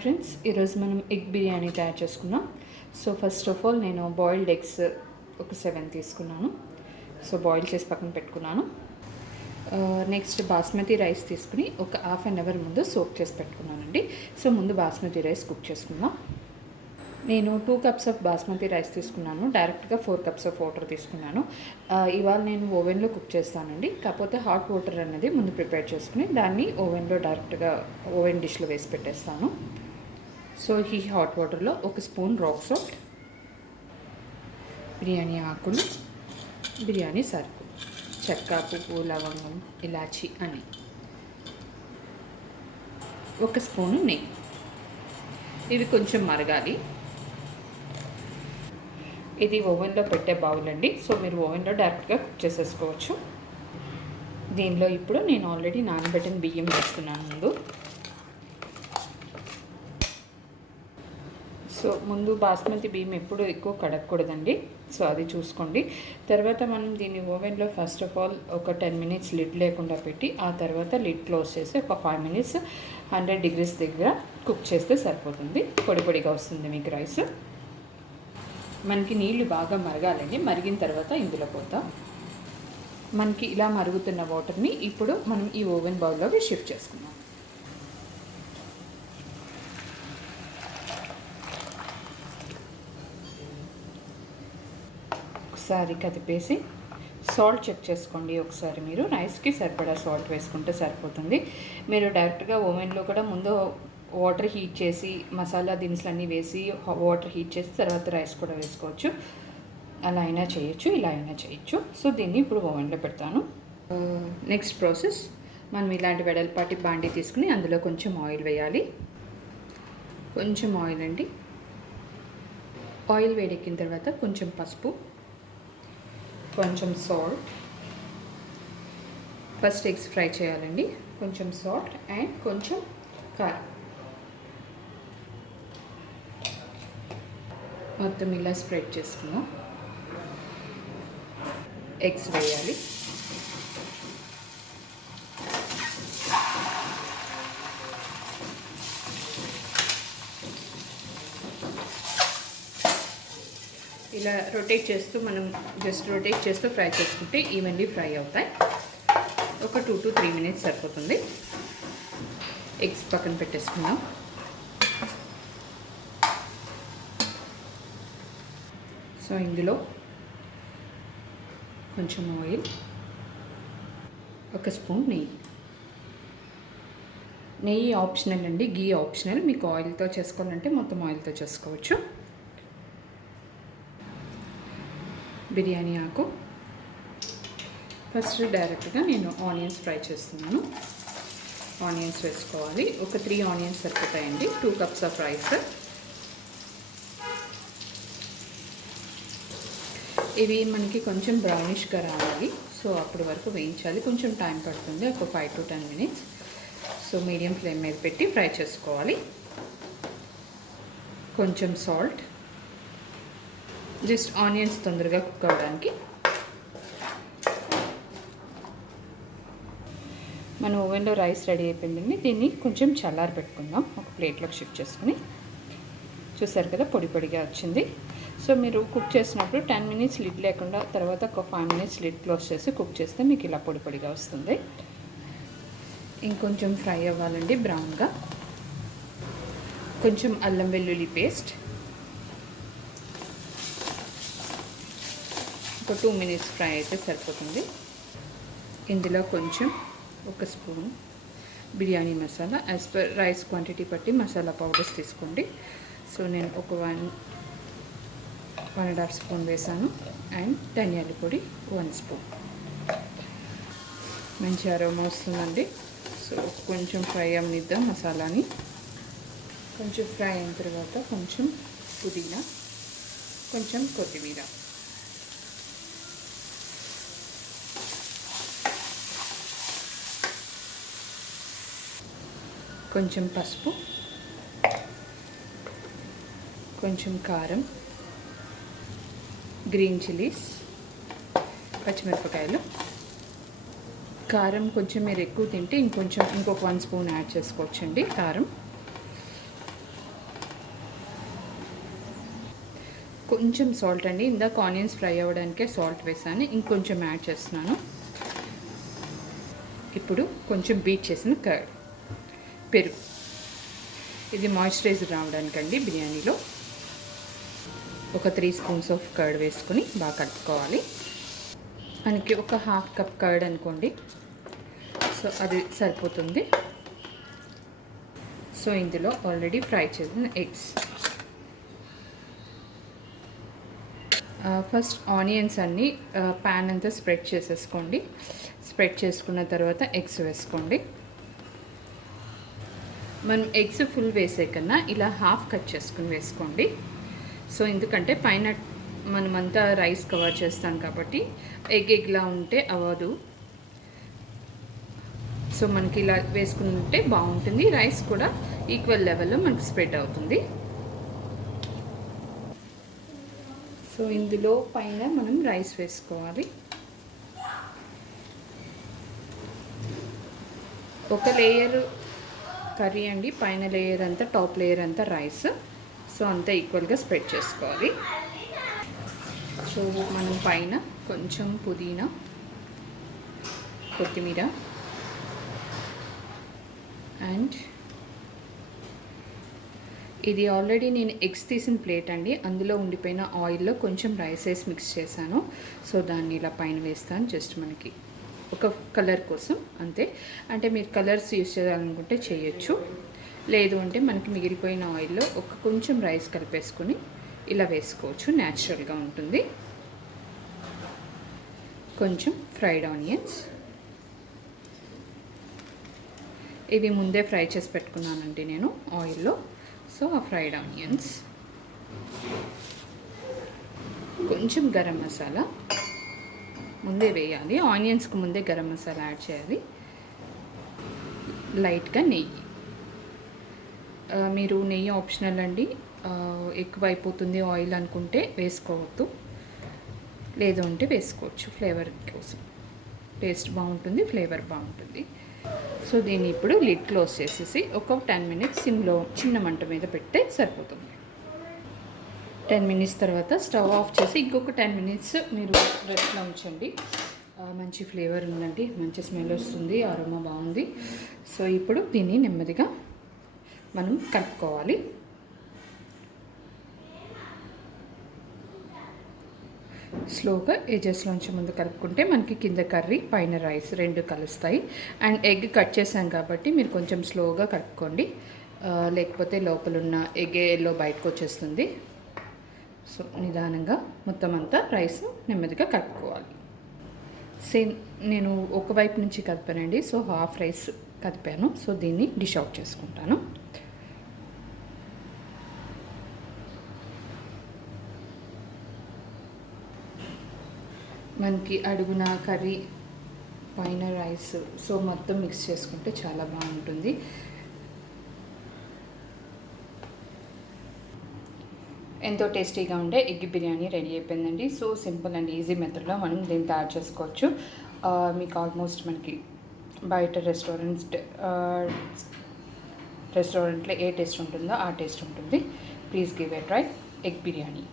Hi friends, ఈరోజు మనం egg biryani తయారు చేసుకున్నాం. సో ఫస్ట్ ఆఫ్ ఆల్ నేను బాయిల్డ్ ఎగ్స్ ఒక 7 తీసుకున్నాను. సో బాయిల్ చేసి పక్కన పెట్టుకున్నాను. నెక్స్ట్ బాస్మతి రైస్ తీసుకుని ఒక హాఫ్ అన్ అవర్ ముందు సోక్ చేసి పెట్టుకున్నానండి. సో ముందు బాస్మతి రైస్ కుక్ చేసుకుందాం. నేను 2 కప్స్ ఆఫ్ బాస్మతి రైస్ తీసుకున్నాను. డైరెక్ట్గా 4 కప్స్ ఆఫ్ వాటర్ తీసుకున్నాను. ఇవాళ నేను ఓవెన్లో కుక్ చేస్తానండి. కాకపోతే హాట్ వాటర్ అనేది ముందు ప్రిపేర్ చేసుకుని దాన్ని ఓవెన్లో డైరెక్ట్గా ఓవెన్ డిష్లో వేసి పెట్టేస్తాను. సో ఈ హాట్ వాటర్లో ఒక స్పూన్ రాక్ సాల్ట్, బిర్యానీ ఆకులు, బిర్యానీ సరుకు, చెక్క, పువ్వు, లవంగం, ఇలాచి అని, ఒక స్పూను నెయ్యి. ఇవి కొంచెం మరగాలి. ఇది ఓవెన్లో పెట్టే బౌల్ అండి. సో మీరు ఓవెన్లో డైరెక్ట్గా కుక్ చేసేసుకోవచ్చు. దీనిలో ఇప్పుడు నేను ఆల్రెడీ నానబెట్టిన బియ్యం వేస్తున్నాను ముందు. సో ముందు బాస్మతి బియ్యం ఎప్పుడు ఎక్కువ కడగకూడదండి. సో అది చూసుకోండి. తర్వాత మనం దీన్ని ఓవెన్లో ఫస్ట్ ఆఫ్ ఆల్ ఒక 10 మినిట్స్ లిడ్ లేకుండా పెట్టి ఆ తర్వాత లిడ్ క్లోజ్ చేసి ఒక 5 మినిట్స్ 100 డిగ్రీస్ దగ్గర కుక్ చేస్తే సరిపోతుంది. పొడి పొడిగా వస్తుంది మీకు రైస్. మనకి నీళ్లు బాగా మరగాలండి. మరిగిన తర్వాత ఇందులో పోతాం. మనకి ఇలా మరుగుతున్న వాటర్ని ఇప్పుడు మనం ఈ ఓవెన్ బౌల్లోకి షిఫ్ట్ చేసుకుందాం. ఒకసారి కదిపేసి సాల్ట్ చెక్ చేసుకోండి. ఒకసారి మీరు రైస్కి సరిపడా సాల్ట్ వేసుకుంటే సరిపోతుంది. మీరు డైరెక్ట్గా ఓవెన్లో కూడా ముందు వాటర్ హీట్ చేసి మసాలా దినుసులన్నీ వేసి వాటర్ హీట్ చేసి తర్వాత రైస్ కూడా వేసుకోవచ్చు. అలా అయినా చేయొచ్చు, ఇలా అయినా చేయొచ్చు. సో దీన్ని ఇప్పుడు ఓవెన్లో పెడతాను. నెక్స్ట్ ప్రాసెస్, మనం ఇలాంటి వెడల్పాటి బాండీ తీసుకుని అందులో కొంచెం ఆయిల్ వేయాలి. కొంచెం ఆయిల్ అండి. ఆయిల్ వేడెక్కిన తర్వాత కొంచెం పసుపు, కొంచెం సాల్ట్. ఫస్ట్ ఎగ్స్ ఫ్రై చేయాలండి. కొంచెం సాల్ట్ అండ్ కొంచెం కారం. మొత్తం ఇలా స్ప్రెడ్ చేసుకుందాం. ఎగ్స్ వేయాలి. ఇలా రొటేట్ చేస్తూ మనం జస్ట్ రొటేట్ చేస్తూ ఫ్రై చేసుకుంటే ఈవెన్లీ ఫ్రై అవుతాయి. ఒక 2 to 3 మినిట్స్ సరిపోతుంది. ఎగ్స్ పక్కన పెట్టేసుకుందాం. సో ఇందులో కొంచెం ఆయిల్, ఒక స్పూన్ నెయ్యి. నెయ్యి ఆప్షనల్ అండి, గీ ఆప్షనల్. మీకు ఆయిల్తో చేసుకోవాలంటే మొత్తం ఆయిల్తో చేసుకోవచ్చు. బిర్యానీ ఆకు. ఫస్ట్ డైరెక్ట్గా నేను ఆనియన్స్ ఫ్రై చేస్తున్నాను. ఆనియన్స్ వేసుకోవాలి. ఒక 3 ఆనియన్స్ సరిపోతాయండి. 2 కప్స్ ఆఫ్ రైస్. ఇవి మనకి కొంచెం బ్రౌనిష్గా రావాలి. సో అప్పటి వరకు వేయించాలి. కొంచెం టైం పడుతుంది, ఒక 5 to 10 minutes. So medium flame మీద పెట్టి ఫ్రై చేసుకోవాలి. కొంచెం సాల్ట్, జస్ట్ ఆనియన్స్ తొందరగా కుక్ అవ్వడానికి. మన ఓవెన్లో రైస్ రెడీ అయిపోయిందండి. దీన్ని కొంచెం చల్లారి పెట్టుకుందాం. ఒక ప్లేట్లోకి షిఫ్ట్ చేసుకుని. చూసారు కదా, పొడి పొడిగా వచ్చింది. సో మీరు కుక్ చేసినప్పుడు 10 మినిట్స్ లిడ్ లేకుండా తర్వాత ఒక 5 మినిట్స్ లిడ్ క్లోజ్ చేసి కుక్ చేస్తే మీకు ఇలా పొడి పొడిగా వస్తుంది. ఇంకొంచెం ఫ్రై అవ్వాలండి బ్రౌన్గా. కొంచెం అల్లం వెల్లుల్లి పేస్ట్. ఒక 2 మినిట్స్ ఫ్రై అయితే సరిపోతుంది. ఇందులో కొంచెం ఒక spoon biryani masala. As per rice quantity బట్టి మసాలా పౌడర్స్ తీసుకోండి. సో నేను ఒక 1.5 స్పూన్ వేసాను. అండ్ ధనియాల పొడి 1 స్పూన్. మంచి అరోమా వస్తుందండి. సో కొంచెం ఫ్రై అవ్వనిద్దాం మసాలాని. కొంచెం ఫ్రై అయిన తర్వాత కొంచెం పుదీనా, కొంచెం కొత్తిమీర. కొంచెం పసుపు, కొంచెం కారం, గ్రీన్ చిల్లీస్, పచ్చిమిరపకాయలు. కారం కొంచెం మీరు ఎక్కువ తింటే ఇంకొక 1 స్పూన్ యాడ్ చేసుకోవచ్చండి కారం. కొంచెం సాల్ట్ అండి, ఇందాక ఆనియన్స్ ఫ్రై అవ్వడానికే సాల్ట్ వేసాను, ఇంకొంచెం యాడ్ చేస్తున్నాను. ఇప్పుడు కొంచెం బీట్ చేసిన కర్డ్, పెరుగు, ఇది మాయిశ్చరైజర్ రావడానికండి బిర్యానీలో. ఒక 3 స్పూన్స్ ఆఫ్ కర్డ్ వేసుకొని బాగా కలుపుకోవాలి. మనకి ఒక హాఫ్ కప్ కర్డ్ అనుకోండి, సో అది సరిపోతుంది. సో ఇందులో ఆల్రెడీ ఫ్రై చేసిన ఎగ్స్, ఫస్ట్ ఆనియన్స్ అన్నీ ప్యాన్ అంతా స్ప్రెడ్ చేసేసుకోండి. స్ప్రెడ్ చేసుకున్న తర్వాత ఎగ్స్ వేసుకోండి. మనం ఎగ్స్ ఫుల్ వేసే కన్నా ఇలా హాఫ్ కట్ చేసుకుని వేసుకోండి. సో ఎందుకంటే పైన మనమంతా రైస్ కవర్ చేస్తాం కాబట్టి ఎగ్లా ఉంటే అవ్వదు. సో మనకి ఇలా వేసుకుంటే బాగుంటుంది, రైస్ కూడా ఈక్వల్ లెవెల్లో మనకి స్ప్రెడ్ అవుతుంది. సో ఇందులో పైన మనం రైస్ వేసుకోవాలి. ఒక లేయర్ కర్రీ అండి, పైన లేయర్ అంతా, టాప్ లేయర్ అంతా రైస్. సో అంతా ఈక్వల్గా స్ప్రెడ్ చేసుకోవాలి. సో మనం పైన కొంచెం పుదీనా, కొత్తిమీర అండ్ ఇది ఆల్రెడీ నేను ఎగ్స్ తీసిన ప్లేట్ అండి, అందులో ఉండిపోయిన ఆయిల్లో కొంచెం రైస్ వేసి మిక్స్ చేశాను. సో దాన్ని ఇలా పైన వేస్తాను, జస్ట్ మనకి ఒక కలర్ కోసం అంతే. అంటే మీరు కలర్స్ యూస్ చేయాలనుకుంటే చేయొచ్చు, లేదు అంటే మనకి మిగిలిపోయిన ఆయిల్లో ఒక కొంచెం రైస్ కలిపేసుకొని ఇలా వేసుకోవచ్చు, న్యాచురల్గా ఉంటుంది. కొంచెం ఫ్రైడ్ ఆనియన్స్, ఇవి ముందే ఫ్రై చేసి పెట్టుకున్నానండి నేను ఆయిల్లో. సో ఆ ఫ్రైడ్ ఆనియన్స్, కొంచెం గరం మసాలా ముందే వేయాలి, ఆనియన్స్కి ముందే గరం మసాలా యాడ్ చేయాలి. లైట్గా నెయ్యి, మీరు నెయ్యి ఆప్షనల్ అండి, ఎక్కువ అయిపోతుంది ఆయిల్ అనుకుంటే వేసుకోవద్దు, లేదు అంటే వేసుకోవచ్చు. ఫ్లేవర్ కోసం టేస్ట్ బాగుంటుంది, ఫ్లేవర్ బాగుంటుంది. సో దీన్ని ఇప్పుడు లిడ్ క్లోజ్ చేసేసి ఒక 10 మినిట్స్ సిమ్లో చిన్న మంట మీద పెడితే సరిపోతుంది. 10 మినిట్స్ తర్వాత స్టవ్ ఆఫ్ చేసి ఇంకొక 10 మినిట్స్ మీరు రెస్ట్లో ఉంచండి. మంచి ఫ్లేవర్ ఉందండి, మంచి స్మెల్ వస్తుంది, అరోమా బాగుంది. సో ఇప్పుడు దీన్ని నెమ్మదిగా మనం కలుపుకోవాలి. స్లోగా ఎజెస్లోంచి ముందు కలుపుకుంటే మనకి కింద కర్రీ పైన రైస్ రెండు కలుస్తాయి. అండ్ ఎగ్ కట్ చేసాం కాబట్టి మీరు కొంచెం స్లోగా కలుపుకోండి, లేకపోతే లోపల ఉన్న ఎగ్ ఎల్లో బయటకు వచ్చేస్తుంది. సో నిదానంగా మొత్తం అంతా రైస్ నెమ్మదిగా కలుపుకోవాలి. సేమ్ నేను ఒకవైపు నుంచి కలిపానండి, సో హాఫ్ రైస్ కలిపాను. సో దీన్ని డిష్ అవుట్ చేసుకుంటాను. మనకి అడుగున కర్రీ, పైన రైస్, సో మొత్తం మిక్స్ చేసుకుంటే చాలా బాగుంటుంది. ఎంతో టేస్టీగా ఉండే ఎగ్ బిర్యానీ రెడీ అయిపోయిందండి. సో సింపుల్ అండ్ ఈజీ మెథడ్లో మనం దీన్ని తయారు చేసుకోవచ్చు. మీకు ఆల్మోస్ట్ మనకి బయట రెస్టారెంట్లో ఏ టేస్ట్ ఉంటుందో ఆ టేస్ట్ ఉంటుంది. Please give a try egg biryani.